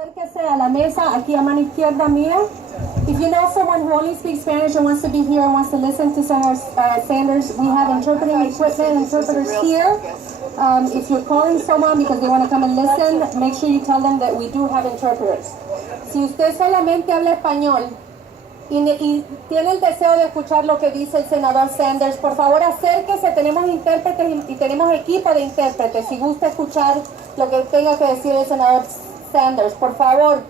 Acérquese a la mesa, aquí a mano izquierda mía. If you know someone who only speaks Spanish and wants to be here and wants to listen to Senator Sanders, we have interpreting equipment, interpreters here. If you're calling someone because they want to come and listen, make sure you tell them that we do have interpreters. Si usted solamente habla español y tiene el deseo de escuchar lo que dice el senador Sanders, por favor acérquese, tenemos intérpretes y tenemos equipo de intérpretes. Si gusta escuchar lo que tenga que decir el senador Sanders, por favor.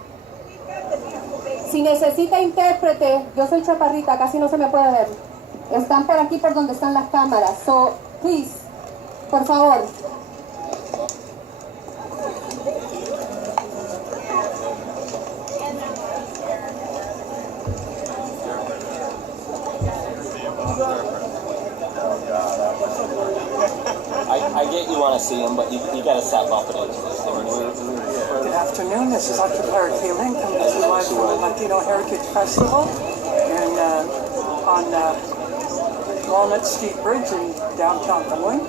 Si necesita intérprete, yo soy chaparrita, casi no se me puede ver. Están por aquí por donde están las cámaras. So, please, por favor. I get you want to see him, but you got to step up into this thing. Good afternoon, this is Occupier Kayling coming to you live from the Latino Heritage Festival and on Walnut Street Bridge in downtown Des Moines.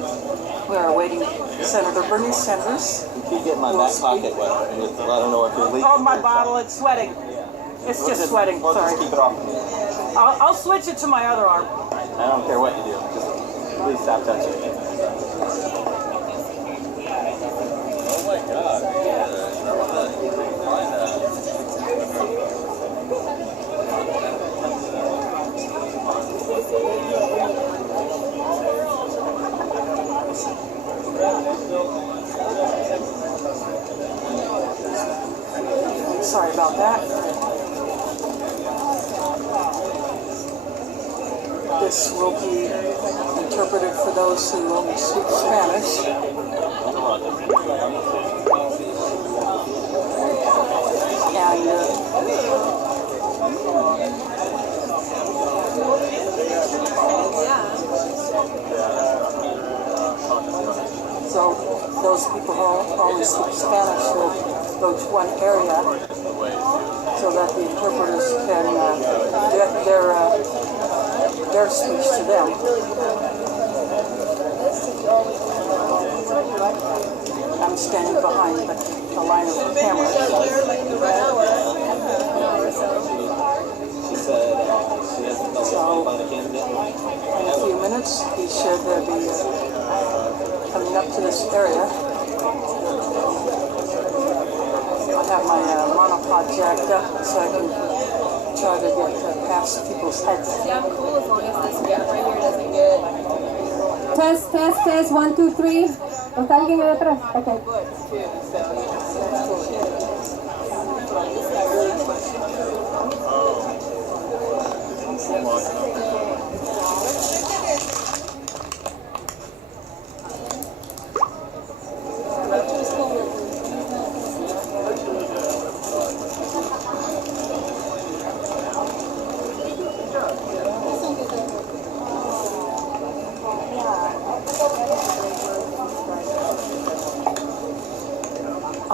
We are awaiting Senator Bernie Sanders. You keep getting my back pocket wet. I don't know if you're leaking. Oh, my bottle, it's sweating. It's just sweating, sorry. Just keep it off of me. I'll switch it to my other arm. I don't care what you do. Just please stop touching me. Oh my God. Sorry about that. This will be interpreted for those who only speak Spanish. And so those people who only speak Spanish will go to one area so that the interpreters can get their speech to them. I'm standing behind the line of cameras. So, in a few minutes, he should be coming up to this area. I have my monopod jacked up so I can try to get past people's heads. Yeah, I'm cool as long as this gap right here doesn't get... Test, 1, 2, 3. ¿Está alguien ahí atrás? Okay.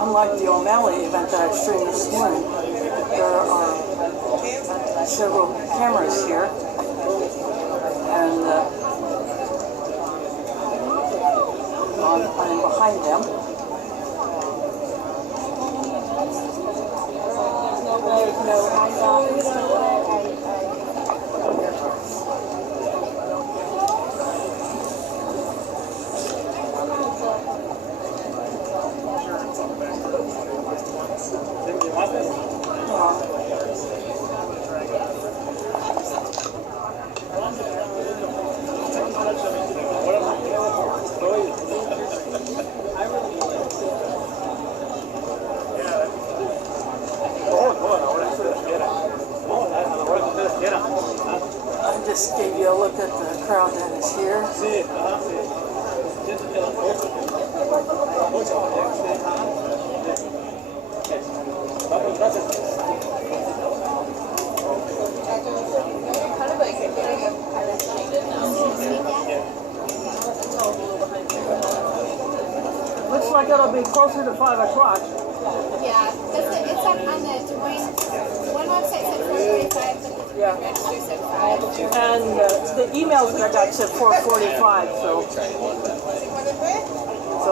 Unlike the O'Malley event that I streamed this morning, there are several cameras here, and I'm behind them. I just gave you a look at the crowd that is here. Looks like it'll be closer to 5 o'clock. Yeah, it's up on the Dwayne. One website said 4:45, but Yeah. the register said 5. And the emails that I got said 4:45, so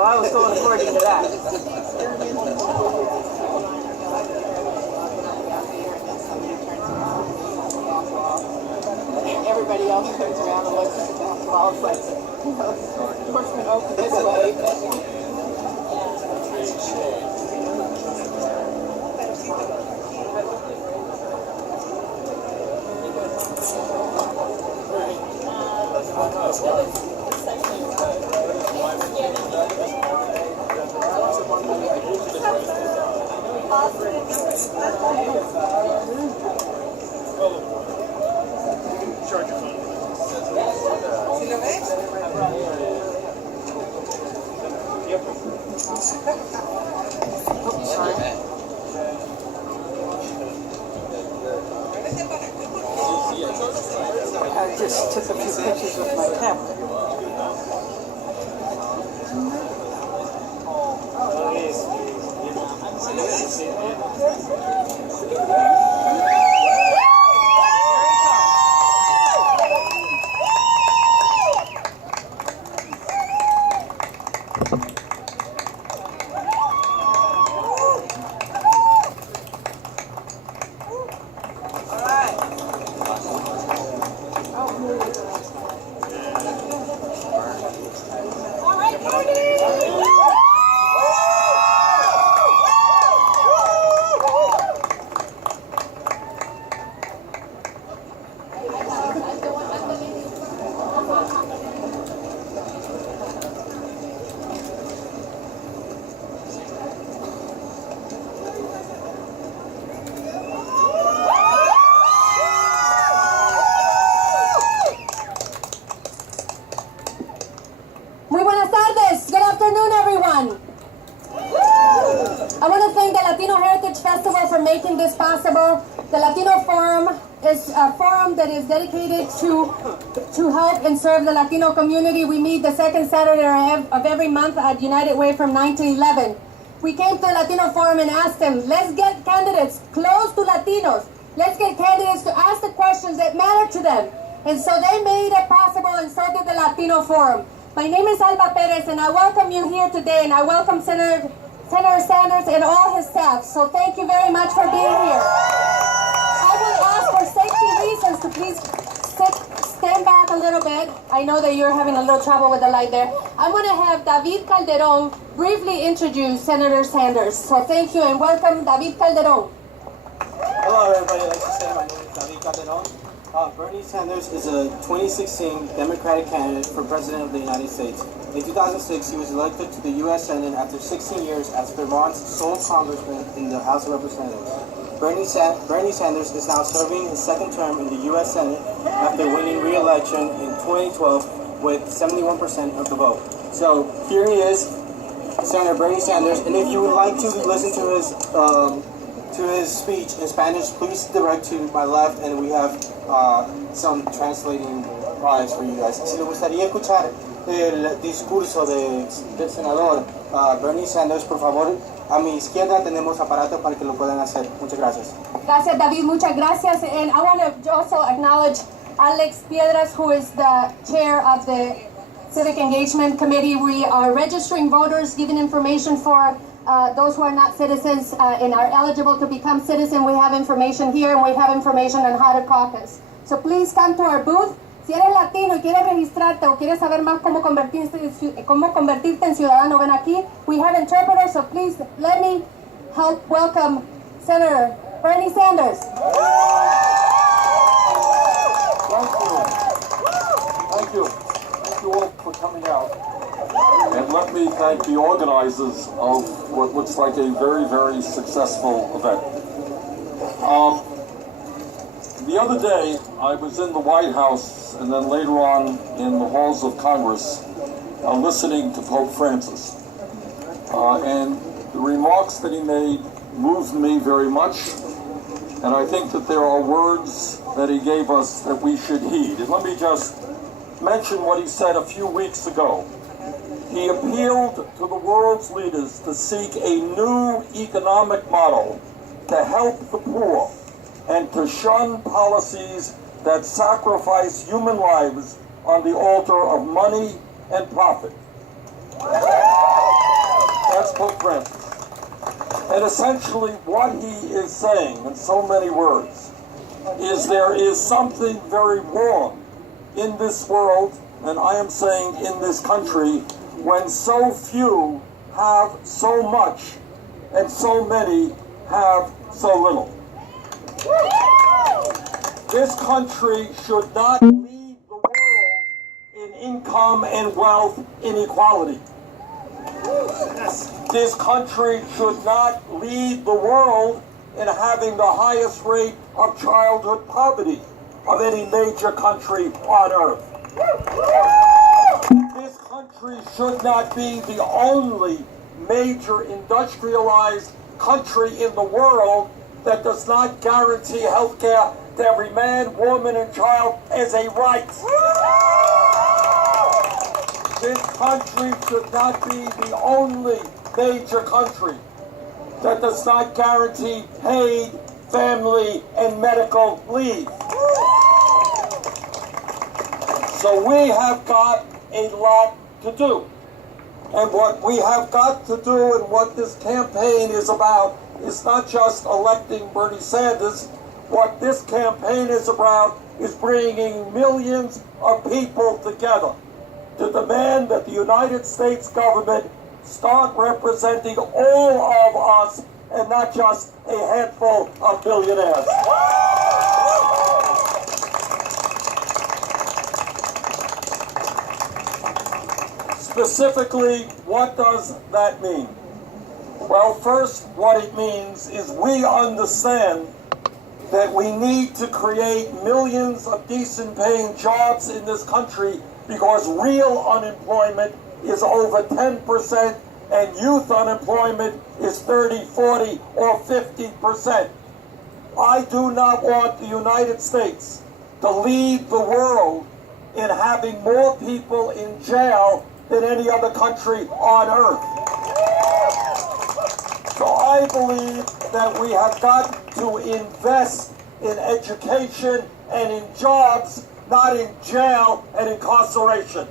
I was going according to that. know, turns around and looks at the basketball. It's like, you know, horseman open this way. I just took a few pictures with my camera. Muy buenas tardes. Good afternoon, everyone. I want to thank the Latino Heritage Festival for making this possible. The Latino Forum is a forum that is dedicated to help and serve the Latino community. We meet the second Saturday of every month at United Way from 9 to 11. We came to the Latino Forum and asked them, let's get candidates close to Latinos. Let's get candidates to ask the questions that matter to them. And so they made it possible, and so did the Latino Forum. My name is Alba Perez, and I welcome you here today, and I welcome Senator Sanders and all his staff. So thank you very much for being here. I will ask for safety reasons to please stand back a little bit. I know that you're having a little trouble with the light there. I'm going to have David Calderon briefly introduce Senator Sanders. So thank you and welcome, David Calderon. Hello, everybody. I'd like to say my name is David Calderon. Bernie Sanders is a 2016 Democratic candidate for President of the United States. In 2006, he was elected to the U.S. Senate after 16 years as Vermont's sole congressman in the House of Representatives. Bernie Sanders is now serving his second term in the U.S. Senate after winning re-election in 2012 with 71% of the vote. So here he is, Senator Bernie Sanders, and if you would like to listen to his speech in Spanish, please direct to my left, and we have some translating products for you guys. Si le gustaría escuchar el discurso del senador Bernie Sanders, por favor, a mi izquierda tenemos aparatos para que lo puedan hacer. Muchas gracias. Gracias, David. Muchas gracias. And I want to also acknowledge Alex Piedras, who is the chair of the Civic Engagement Committee. We are registering voters, giving information for those who are not citizens and are eligible to become citizens. We have information here, and we have information on how to caucus. So please come to our booth. Si eres latino y quieres registrarte o quieres saber más cómo convertirte en ciudadano, ven aquí. We have interpreters, so please let me help welcome Senator Bernie Sanders. Thank you. Thank you all for coming out. And let me thank the organizers of what looks like a very, very successful event. The other day, I was in the White House and then later on in the halls of Congress listening to Pope Francis. And the remarks that he made moved me very much. And I think that there are words that he gave us that we should heed. And let me just mention what he said a few weeks ago. He appealed to the world's leaders to seek a new economic model to help the poor and to shun policies that sacrifice human lives on the altar of money and profit. That's Pope Francis. And essentially what he is saying in so many words is there is something very wrong in this world, and I am saying in this country, when so few have so much and so many have so little. This country should not lead the world in income and wealth inequality. This country should not lead the world in having the highest rate of childhood poverty of any major country on earth. This country should not be the only major industrialized country in the world that does not guarantee health care to every man, woman, and child as a right. This country should not be the only major country that does not guarantee paid family and medical leave. So we have got a lot to do. And what we have got to do and what this campaign is about is not just electing Bernie Sanders. What this campaign is about is bringing millions of people together to demand that the United States government start representing all of us and not just a handful of billionaires. Specifically, what does that mean? Well, first, what it means is we understand that we need to create millions of decent paying jobs in this country because real unemployment is over 10% and youth unemployment is 30, 40, or 50%. I do not want the United States to lead the world in having more people in jail than any other country on earth. So I believe that we have got to invest in education and in jobs, not in jail and incarceration.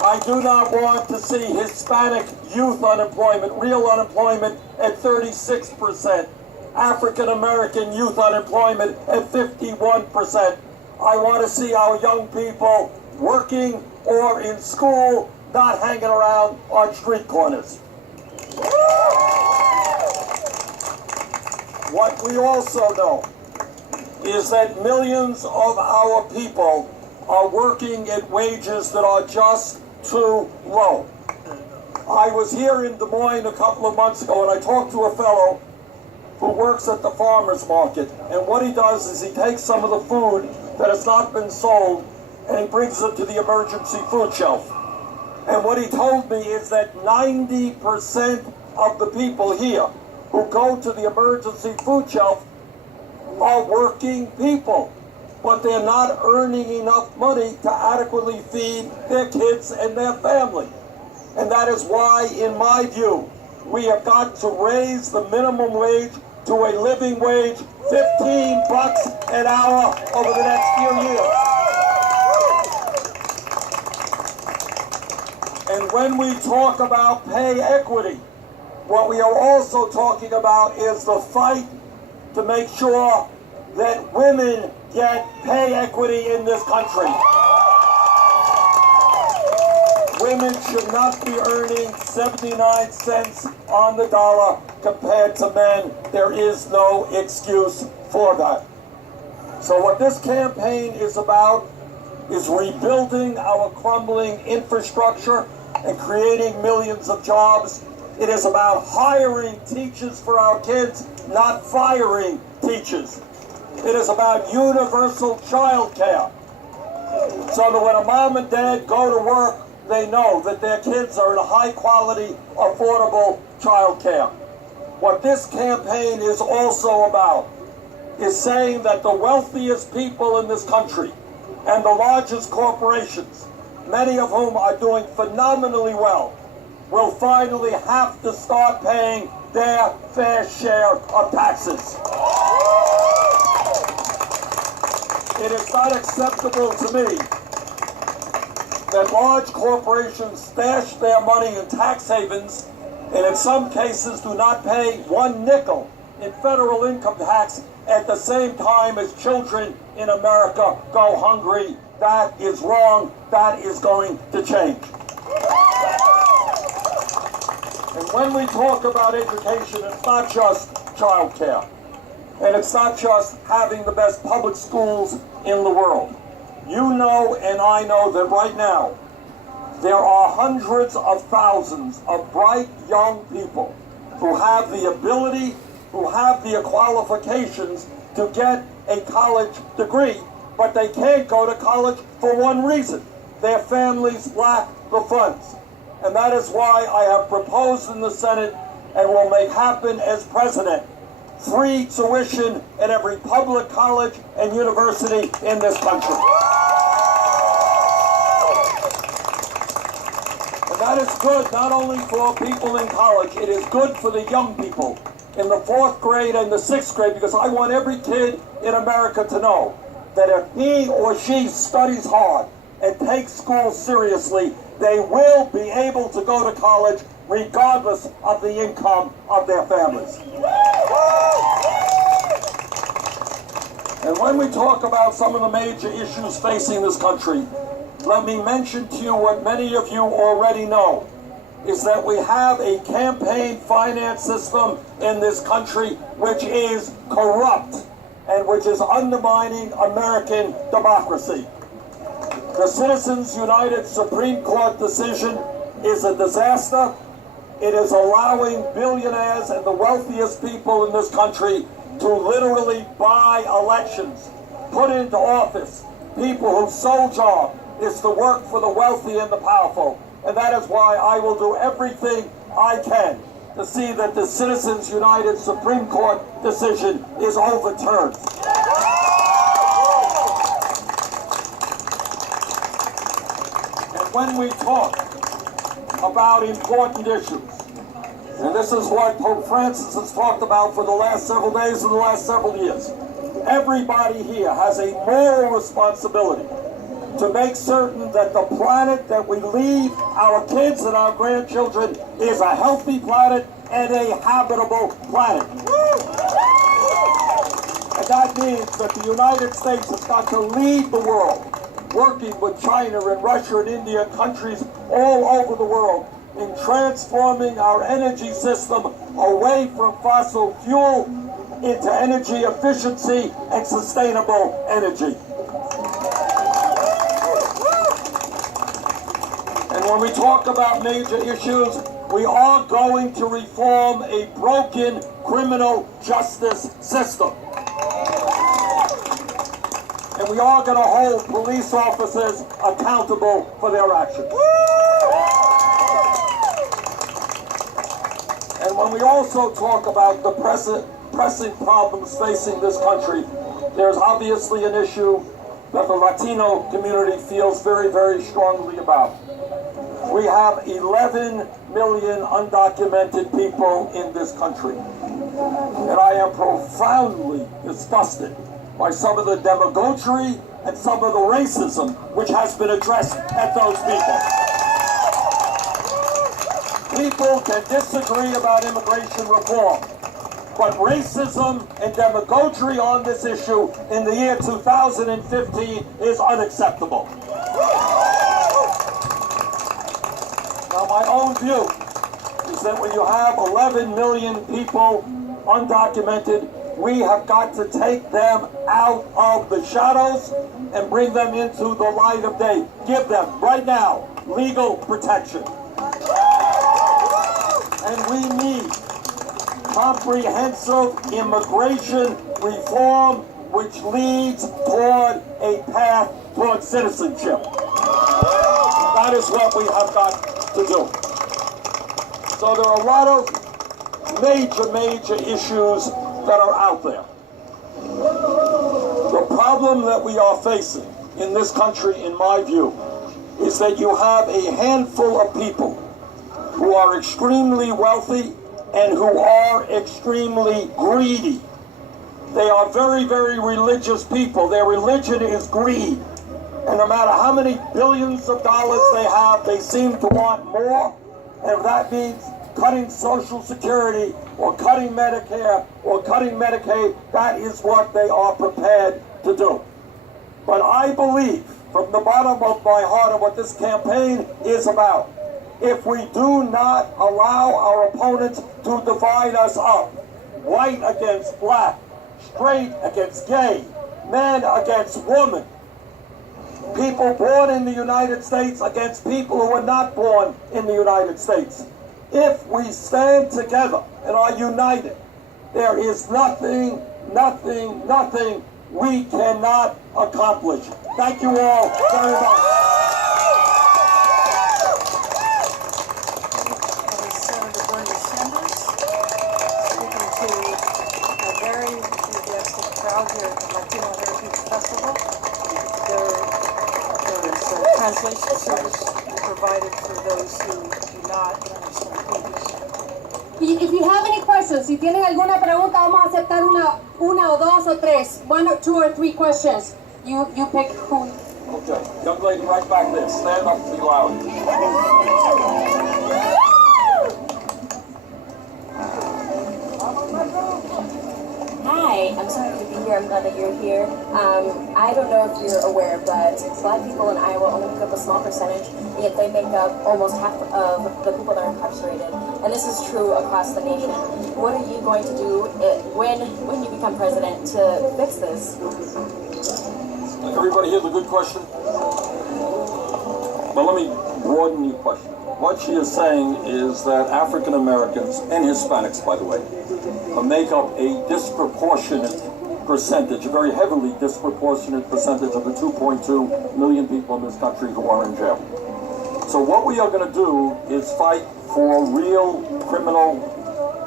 I do not want to see Hispanic youth unemployment, real unemployment, at 36%. African American youth unemployment at 51%. I want to see our young people working or in school, not hanging around on street corners. What we also know is that millions of our people are working at wages that are just too low. I was here in Des Moines a couple of months ago and I talked to a fellow who works at the farmer's market, and what he does is he takes some of the food that has not been sold and he brings it to the emergency food shelf. And what he told me is that 90% of the people here who go to the emergency food shelf are working people, but they're not earning enough money to adequately feed their kids and their family. And that is why, in my view, we have got to raise the minimum wage to a living wage, $15 an hour over the next few years. And when we talk about pay equity, what we are also talking about is the fight to make sure that women get pay equity in this country. Women should not be earning 79 cents on the dollar compared to men. There is no excuse for that. So what this campaign is about is rebuilding our crumbling infrastructure and creating millions of jobs. It is about hiring teachers for our kids, not firing teachers. It is about universal child care, so that when a mom and dad go to work, they know that their kids are in a high-quality, affordable child care. What this campaign is also about is saying that the wealthiest people in this country and the largest corporations, many of whom are doing phenomenally well, will finally have to start paying their fair share of taxes. It is not acceptable to me that large corporations stash their money in tax havens and in some cases do not pay one nickel in federal income tax at the same time as children in America go hungry. That is wrong. That is going to change. And when we talk about education, it's not just childcare. And it's not just having the best public schools in the world. You know and I know that right now, there are hundreds of thousands of bright young people who have the ability, who have the qualifications to get a college degree, but they can't go to college for one reason. Their families lack the funds. And that is why I have proposed in the Senate and will make happen as president free tuition at every public college and university in this country. And that is good not only for people in college, it is good for the young people in the 4th grade and the 6th grade, because I want every kid in America to know that if he or she studies hard and takes school seriously, they will be able to go to college regardless of the income of their families. And when we talk about some of the major issues facing this country, let me mention to you what many of you already know, is that we have a campaign finance system in this country which is corrupt and which is undermining American democracy. The Citizens United Supreme Court decision is a disaster. It is allowing billionaires and the wealthiest people in this country to literally buy elections, put into office people whose sole job is to work for the wealthy and the powerful. And that is why I will do everything I can to see that the Citizens United Supreme Court decision is overturned. And when we talk about important issues, and this is what Pope Francis has talked about for the last several days and the last several years, everybody here has a moral responsibility to make certain that the planet that we leave our kids and our grandchildren is a healthy planet and a habitable planet. And that means that the United States has got to lead the world, working with China and Russia and India and countries all over the world in transforming our energy system away from fossil fuel into energy efficiency and sustainable energy. And when we talk about major issues, we are going to reform a broken criminal justice system. And we are going to hold police officers accountable for their actions. And when we also talk about the pressing problems facing this country, there's obviously an issue that the Latino community feels very, very strongly about. We have 11 million undocumented people in this country. And I am profoundly disgusted by some of the demagoguery and some of the racism which has been addressed at those people. People can disagree about immigration reform, but racism and demagoguery on this issue in the year 2015 is unacceptable. Now, my own view is that when you have 11 million people undocumented, we have got to take them out of the shadows and bring them into the light of day. Give them, right now, legal protection. And we need comprehensive immigration reform which leads toward a path toward citizenship. That is what we have got to do. So there are a lot of major issues that are out there. The problem that we are facing in this country, in my view, is that you have a handful of people who are extremely wealthy and who are extremely greedy. They are very, very religious people. Their religion is greed. And no matter how many billions of dollars they have, they seem to want more. And if that means cutting Social Security or cutting Medicare or cutting Medicaid. That is what they are prepared to do. But I believe from the bottom of my heart of what this campaign is about. If we do not allow our opponents to divide us up, white against black, straight against gay, men against women, people born in the United States against people who were not born in the United States. If we stand together and are united, there is nothing we cannot accomplish. Thank you all very much. Senator Bernie Sanders, speaking to a very enthusiastic crowd here at the Latino Heritage Festival. There is translation service provided for those who do not understand English. If you have any questions, si tienen alguna pregunta, vamos a aceptar una o dos o tres. 1 or 2 or 3 questions. You pick who. Okay, young lady right back there, stand up and be loud. Hi, I'm sorry to be here. I'm glad that you're here. I don't know if you're aware, but Black people in Iowa only make up a small percentage, yet they make up almost half of the people that are incarcerated. And this is true across the nation. What are you going to do when you become president to fix this? Everybody hear the good question? But let me broaden your question. What she is saying is that African Americans, and Hispanics by the way, make up a disproportionate percentage, a very heavily disproportionate percentage of the 2.2 million people in this country who are in jail. So what we are going to do is fight for real criminal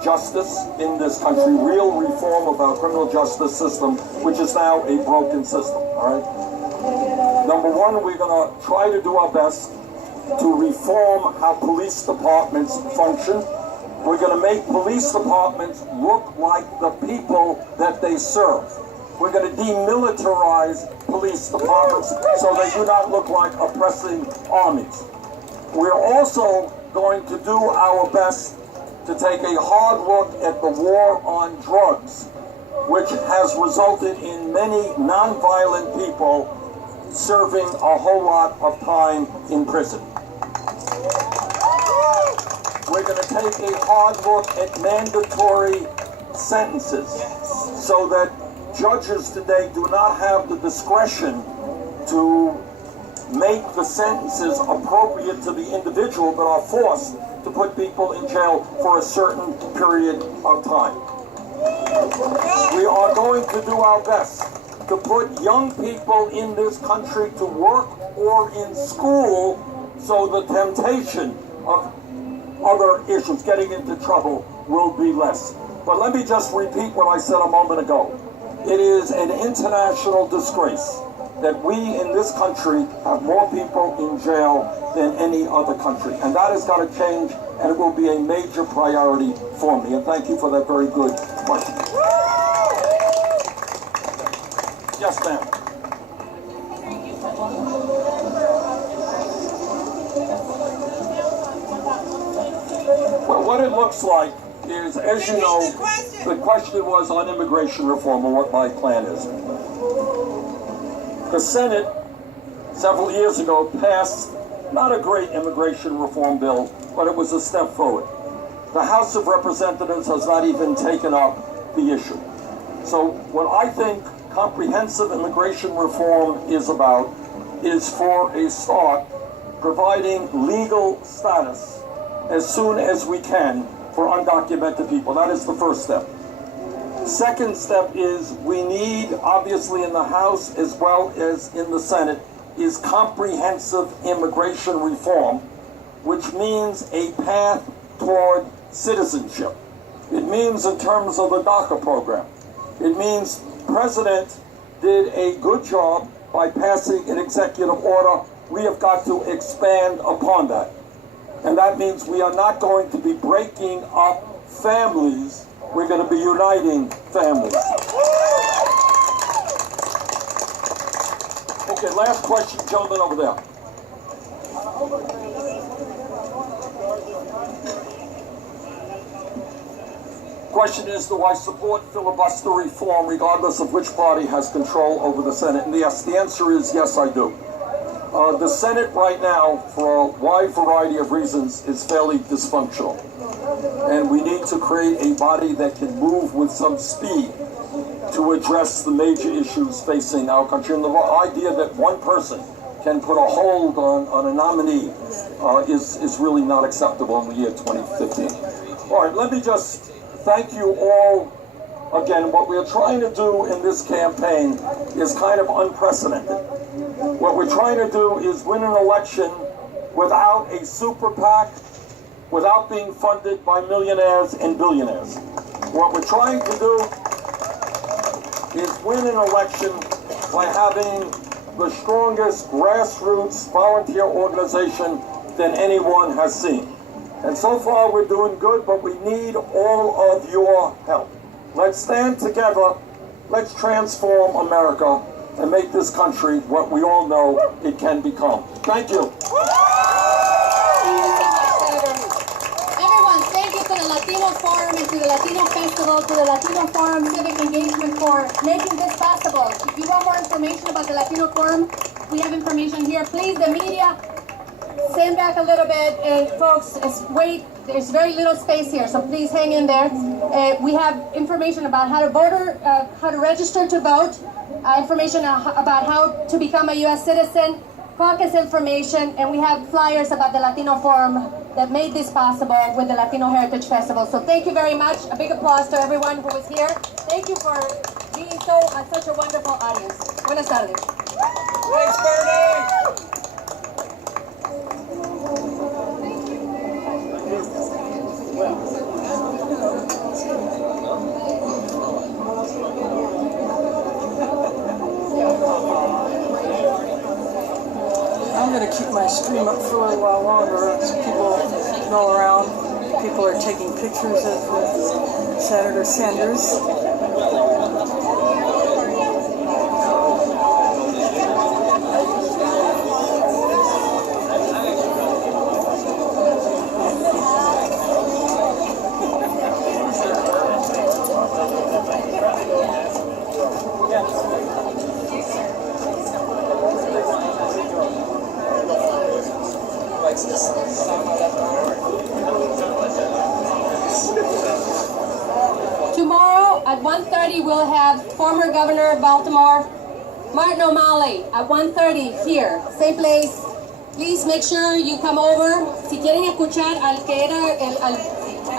justice in this country, real reform of our criminal justice system, which is now a broken system, all right? Number one, we're going to try to do our best to reform how police departments function. We're going to make police departments look like the people that they serve. We're going to demilitarize police departments so they do not look like oppressing armies. We're also going to do our best to take a hard look at the war on drugs, which has resulted in many nonviolent people serving a whole lot of time in prison. We're going to take a hard look at mandatory sentences so that judges today do not have the discretion to make the sentences appropriate to the individual, but are forced to put people in jail for a certain period of time. We are going to do our best to put young people in this country to work or in school so the temptation of other issues, getting into trouble, will be less. But let me just repeat what I said a moment ago. It is an international disgrace that we in this country have more people in jail than any other country. And that has got to change, and it will be a major priority for me. And thank you for that very good question. Yes, ma'am. Well, what it looks like is, as you know, the question was on immigration reform and what my plan is. The Senate, several years ago, passed not a great immigration reform bill, but it was a step forward. The House of Representatives has not even taken up the issue. So what I think comprehensive immigration reform is about is, for a start, providing legal status as soon as we can for undocumented people. That is the first step. Second step is we need, obviously in the House as well as in the Senate, is comprehensive immigration reform, which means a path toward citizenship. It means in terms of the DACA program. It means the President did a good job by passing an executive order. We have got to expand upon that. And that means we are not going to be breaking up families. We're going to be uniting families. Okay, last question, gentleman over there. Question is, do I support filibuster reform regardless of which party has control over the Senate? And yes, the answer is yes, I do. The Senate right now, for a wide variety of reasons, is fairly dysfunctional. And we need to create a body that can move with some speed to address the major issues facing our country. And the idea that one person can put a hold on a nominee is really not acceptable in the year 2015. All right, let me just thank you all. Again, what we're trying to do in this campaign is kind of unprecedented. What we're trying to do is win an election without a super PAC, without being funded by millionaires and billionaires. What we're trying to do is win an election by having the strongest grassroots volunteer organization than anyone has seen. And so far we're doing good, but we need all of your help. Let's stand together, let's transform America and make this country what we all know it can become. Thank you. Everyone, thank you to the Latino Forum and to the Latino Festival, to the Latino Forum Civic Engagement for making this possible. If you want more information about the Latino Forum, we have information here. Please, the media, stand back a little bit, and folks, wait. There's very little space here, so please hang in there. We have information about how to vote, how to register to vote, information about how to become a U.S. citizen, caucus information, and we have flyers about the Latino Forum that made this possible with the Latino Heritage Festival. So thank you very much. A big applause to everyone who was here. Thank you for being such a wonderful audience. Buenas tardes. Thanks, Bernie. I'm going to keep my stream up for a little while longer so people know around. People are taking pictures of Senator Sanders. Tomorrow at 1:30 we'll have former Governor of Baltimore, Martin O'Malley, at 1:30 here, same place. Please make sure you come over. Si quieren escuchar al que era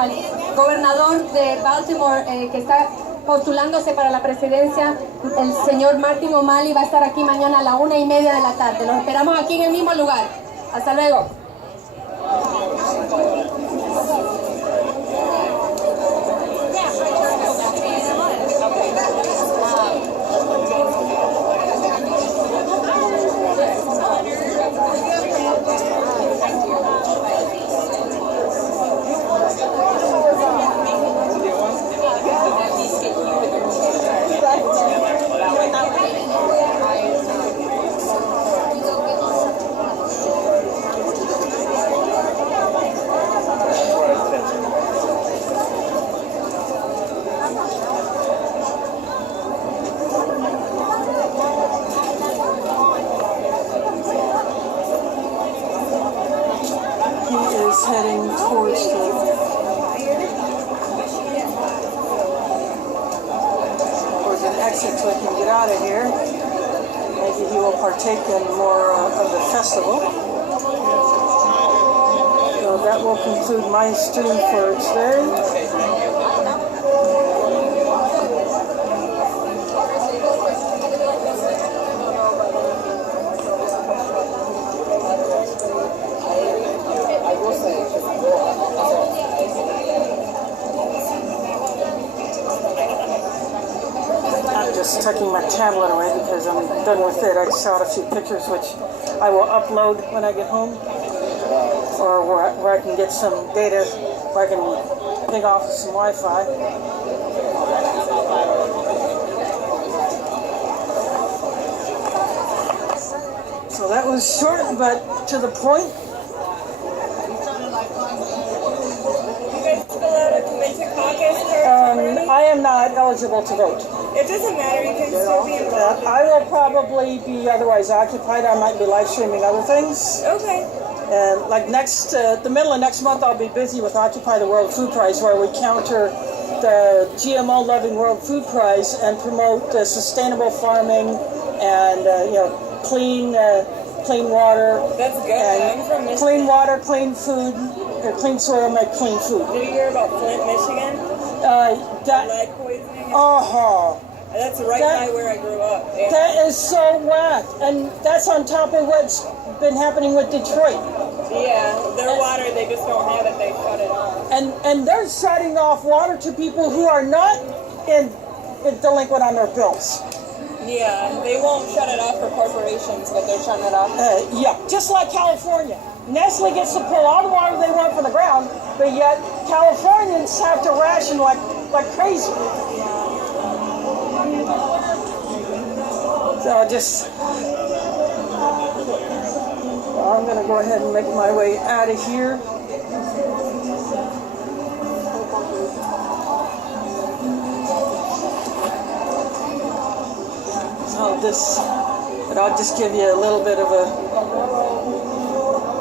al gobernador de Baltimore que está postulándose para la presidencia, el señor Martin O'Malley va a estar aquí mañana a la 1:30 de la tarde. Los esperamos aquí en el mismo lugar. Hasta luego. Heading towards an exit so he can get out of here. Maybe he will partake in more of the festival. So that will conclude my stream for today. Tucking my tablet away because I'm done with it. I shot a few pictures which I will upload when I get home, or where I can get some data, where I can ping off some Wi-Fi. So that was short but to the point. You guys still out at the Convention Caucus? not eligible to vote. It doesn't matter. You can still be involved. I will probably be otherwise occupied. I might be live streaming other things. Okay. And like the middle of next month, I'll be busy with Occupy the World Food Prize, where we counter the GMO-loving World Food Prize and promote sustainable farming and clean water. That's good. And I'm from Michigan. clean water, clean food, or clean soil make clean food. Did you hear about Flint, Michigan? Lead poisoning. That's right by where I grew up. Yeah. That is so whack, and that's on top of what's been happening with Detroit. Yeah, their water, they just don't have it. They cut it off. And they're shutting off water to people who are not in delinquent on their bills. Yeah, they won't shut it off for corporations, but they're shutting it off. Yeah, just like California. Nestle gets to pull all the water they want from the ground, but yet Californians have to ration like crazy. So I'm going to go ahead and make my way out of here. But I'll just give you a little bit of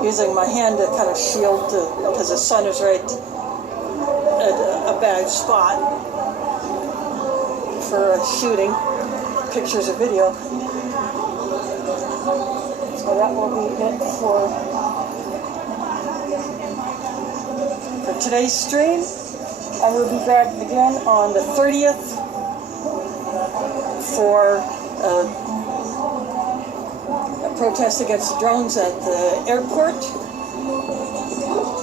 using my hand to kind of shield, because the sun is right at a bad spot for shooting pictures or video. So that will be it for today's stream. I will be back again on the 30th for a protest against drones at the airport,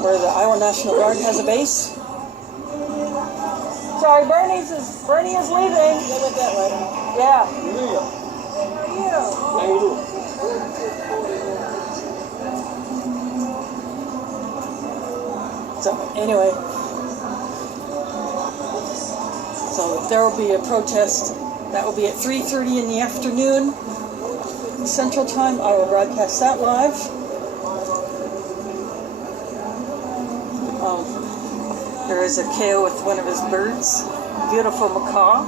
where the Iowa National Guard has a base. Sorry, Bernie is leaving. Yeah. How you doing? So anyway, so there will be a protest. That will be at 3:30 in the afternoon, Central Time. I will broadcast that live. There is a cow with one of his birds, beautiful macaw.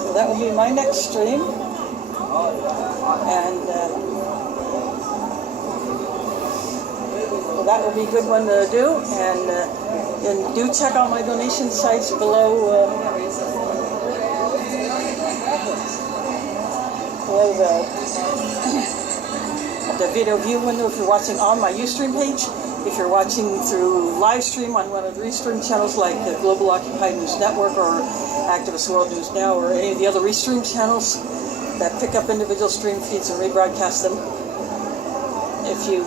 So that will be my next stream, and that will be a good one to do. And do check out my donation sites below. The video view window if you're watching on my Ustream page. If you're watching through live stream on one of the Restream channels like the Global Occupied News Network or Activist World News Now or any of the other Restream channels that pick up individual stream feeds and rebroadcast them. If you